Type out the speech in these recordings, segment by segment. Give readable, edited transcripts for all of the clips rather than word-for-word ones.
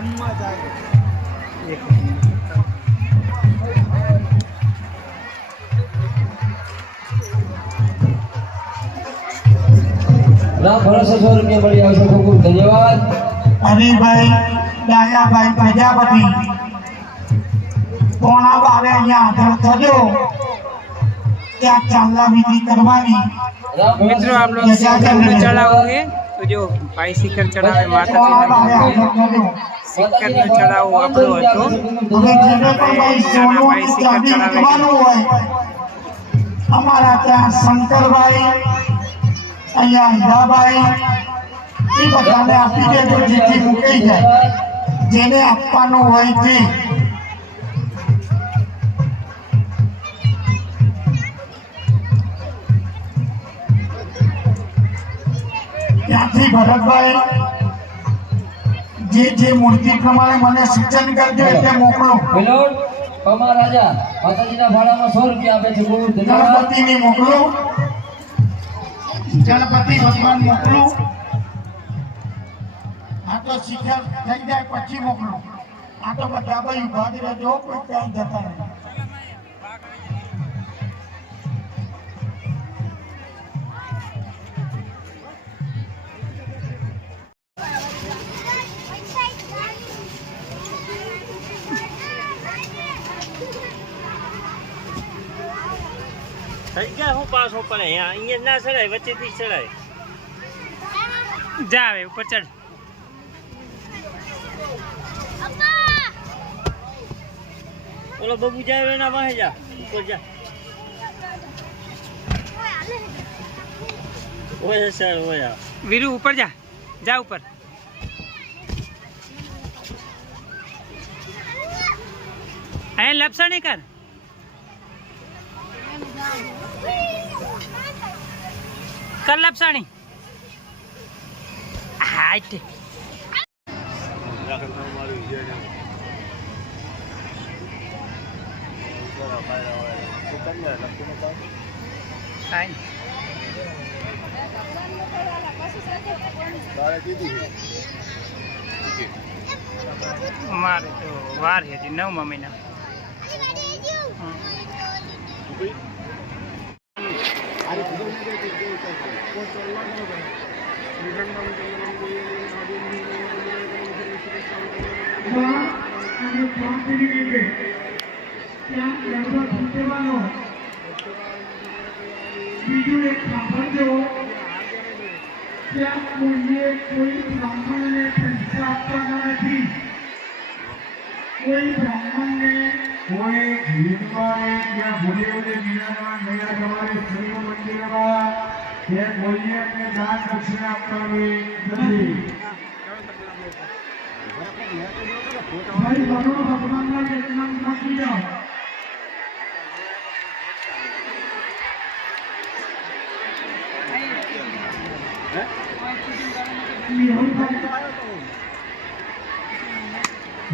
રામ ભરોસે 100 રૂપિયા મળી આવશે. ખૂબ ખૂબ ધન્યવાદ. હરિભાઈ ડાયાભાઈ પ્રજાપતિ પોણા 12 અહીંયા હાજર થજો. ત્યાં ચાંદલા વિધિ કરવાની. મિત્રો आप लोग शिखर चढ़ाओगे तो जो भाई शिखर चढ़ावे माता जी शिखर નો ચડાવો આપણો હતો. ભાઈ શિખર ચડાવે અમારા ત્યાં શંકરભાઈ અહીંયા હીરાભાઈ એ બધાને આપી દેજો જેથી મૂકી જાય જેને આપવાનું હોય તે. ત્યાંથી ભરતભાઈ જે મૂર્તિ પ્રમાણે મને સૂચન કરજો એટલે મોકલો. કમા રાજા માતાજીના ભાડામાં 100 રૂપિયા આપે છે. ખૂબ ધન્યવાદ. ગણપતિને મોકલો. ગણપતિ ભગવાન મોકલો. આ તો શિખર થઈ જાય પછી મોકલો. આ તો બધા ભાઈ ઉભા જ રહેજો, કોઈ ક્યાંય જતા નહીં. થઈ ગયા હું પાસ ઉપર અહીંયા ના ચડાય, વચ્ચેથી ચડાય. જા હવે ઉપર ચડ. ઓલો બબુ જાય એના વાહે જા, ઉપર જા. ઓય સર ઓય વીરુ ઉપર જા. જા ઉપર. એ લપસણી કર. કર લપસણી. હાઈટ મારે તો વાર છે હજી 9મા મહિના. બીજું એક સાંભળજો, ત્યાં કોઈએ કોઈ બ્રાહ્મણને પૈસા આપવાના નથી. કોઈ બ્રાહ્મણને કોઈ ભીડમાં ત્યાં ભૂલેઓને વિરાજમાન થયા તમારે શિવ મંદિરમાં ત્યાં કોઈએ એમને દાન દક્ષિણા આપવાની નથી. ભાઈ બનો ભગવાનના નામ નાખી જાઓ.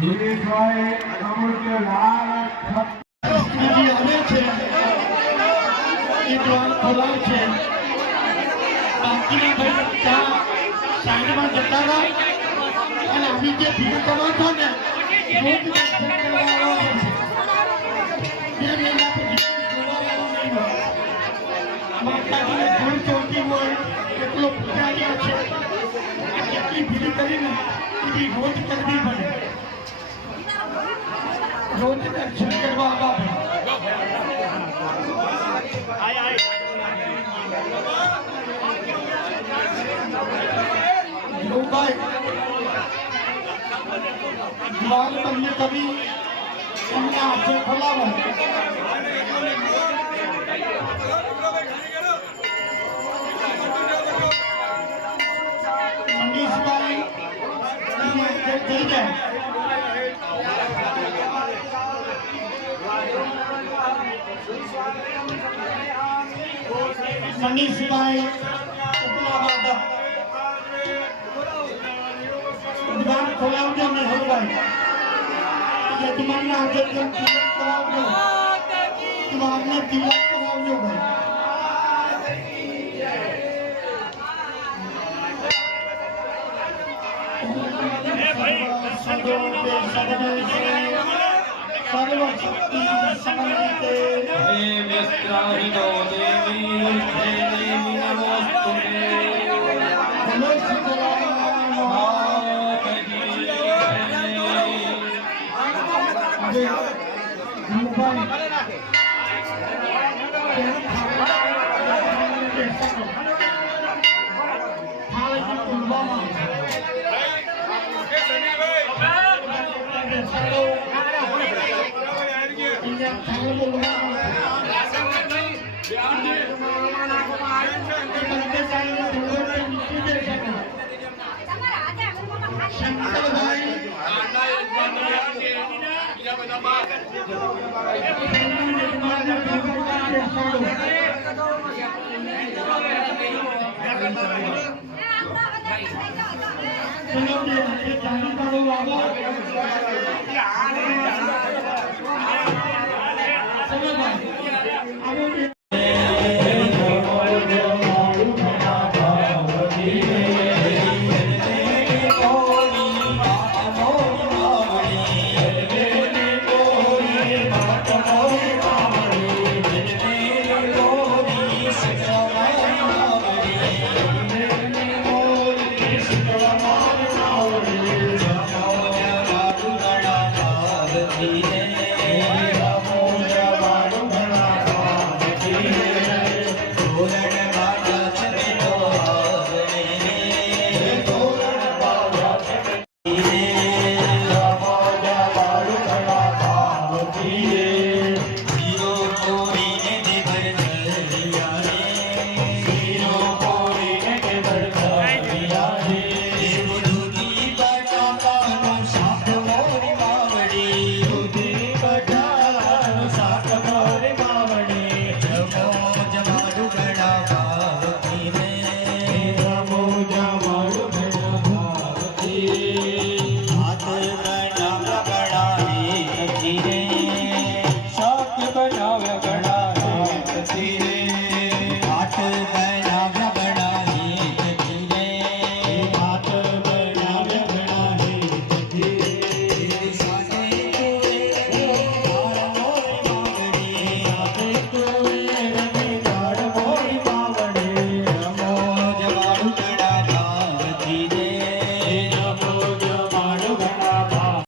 દિનેશભાઈ અમૃત લાલ આવે છે એ દ્વાર ખોલાવ છે. બાકીના ભાઈ ત્યાં સાઈડમાં જતા રહો અને આવી જે ભીડ કરો છો ને રોજ દર્શન કરવા આવો છે. બે મહિના પછી જોવા આવો નહીં હોય. માતાજીને ધૂળ ચોટી હોય એટલો પૂજારીઓ છે. આ કેટલી ભીડ કરીને એવી રોજ કરવી પડે. રોજ દર્શન કરવા આવે. દ્વાર તમને કभी એમને હાથે ખોલાવો. મનીષભાઈ થઈ જાય. મનીષભાઈ દ્વાર ખોલાવજો મેહુલભાઈ. યજમાનના હાથે તિલક કરાવજો. દ્વારને તિલક કરાવજો ભાઈ. સદોપે સદદેશે સર્વશક્તિ સમન્વિતે વ્યસ્ત્રાહિતો દેવી દેવી નમોસ્તુતે બોલો સીતારામ માતાજી શંકરભાઈ